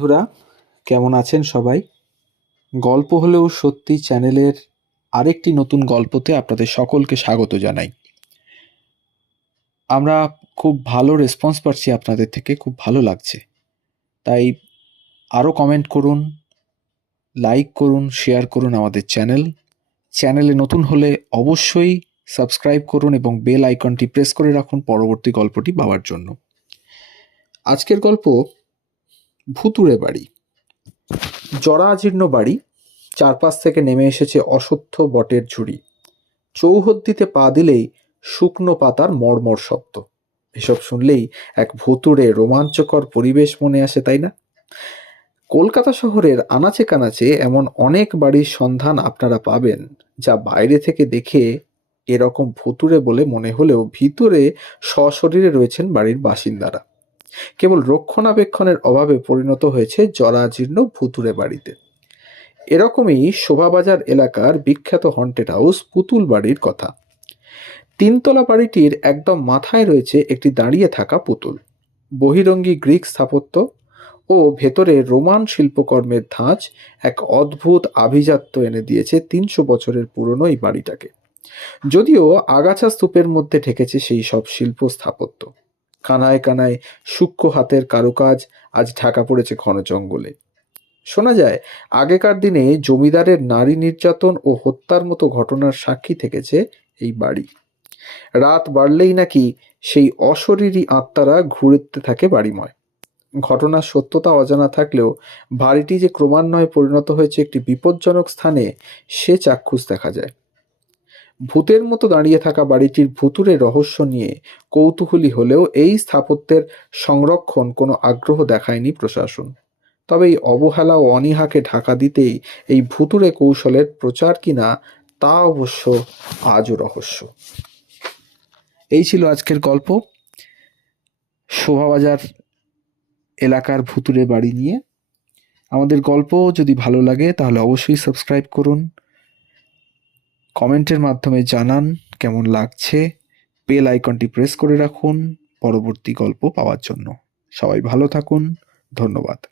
বন্ধুরা, কেমন আছেন সবাই? গল্প হলেও সত্যি চ্যানেলের আরেকটি নতুন গল্পতে আপনাদের সকলকে স্বাগত জানাই। আমরা খুব ভালো রেসপন্স পাচ্ছি আপনাদের থেকে, খুব ভালো লাগছে। তাই আরও কমেন্ট করুন লাইক করুন শেয়ার করুন আমাদের চ্যানেল। চ্যানেলে নতুন হলে অবশ্যই সাবস্ক্রাইব করুন এবং বেল আইকনটি প্রেস করে রাখুন পরবর্তী গল্পটি পাওয়ার জন্য। আজকের গল্প ভুতুড়ে বাড়ি। জরাজীর্ণ বাড়ি, চারপাশ থেকে নেমে এসেছে অসত্য বটের ঝুড়ি। চৌহদ্দিতে পা দিলেই শুকনো পাতার মর্মর শব্দ। এসব শুনলেই এক ভুতুড়ে রোমাঞ্চকর পরিবেশ মনে আসে, তাই না? কলকাতা শহরের আনাচে কানাচে এমন অনেক বাড়ির সন্ধান আপনারা পাবেন, যা বাইরে থেকে দেখে এরকম ভুতুড়ে বলে মনে হলেও ভিতরে সশরীরে রয়েছেন বাড়ির বাসিন্দারা। কেবল রক্ষণাবেক্ষণের অভাবে পরিণত হয়েছে জরাজীর্ণ ভুতুড়ে বাড়িতে। এরকমই শোভাবাজার এলাকার বিখ্যাত হন্টেড হাউস পুতুল বাড়ির কথা। তিনতলা বাড়িটির একদম মাথায় রয়েছে একটি দাঁড়িয়ে থাকা পুতুল। বহিরঙ্গী গ্রিক স্থাপত্য ও ভেতরে রোমান শিল্পকর্মের ধাঁচ এক অদ্ভুত আভিজাত্য এনে দিয়েছে তিনশো বছরের পুরনো এই বাড়িটাকে। যদিও আগাছা স্তূপের মধ্যে ঠেকেছে সেই সব শিল্প স্থাপত্য। কানায় কানায় সূক্ষ্ম হাতের কারুকাজ আজ ঢাকা পড়েছে ঘন জঙ্গলে। শোনা যায়, আগেকার দিনে জমিদারের নারী নির্যাতন ও হত্যার মতো ঘটনার সাক্ষী থেকেছে এই বাড়ি। রাত বাড়লেই নাকি সেই অশরীরী আত্মারা ঘুরতে থাকে বাড়িময়। ঘটনার সত্যতা অজানা থাকলেও বাড়িটি যে ক্রমান্বয়ে পরিণত হয়েছে একটি বিপজ্জনক স্থানে, সে চাক্ষুষ দেখা যায়। ভূতের মতো দাঁড়িয়ে থাকা বাড়িটির ভুতুরে রহস্য নিয়ে কৌতূহলী হলেও এই স্থাপত্যের সংরক্ষণ কোনো আগ্রহ দেখায়নি প্রশাসন। তবে এই অবহেলা ও অনীহাকে ঢাকা দিতেই এই ভুতুরে কৌশলের প্রচার কিনা তা অবশ্য আজও রহস্য। এই ছিল আজকের গল্প। শোভাবাজার এলাকার ভুতুরে বাড়ি নিয়ে। আমাদের গল্প যদি ভালো লাগে তাহলে অবশ্যই সাবস্ক্রাইব করুন। কমেন্টের মাধ্যমে জানান কেমন লাগছে। বেল আইকনটি প্রেস করে রাখুন। পরবর্তী গল্প পাওয়ার জন্য। সবাই ভালো থাকুন। ধন্যবাদ।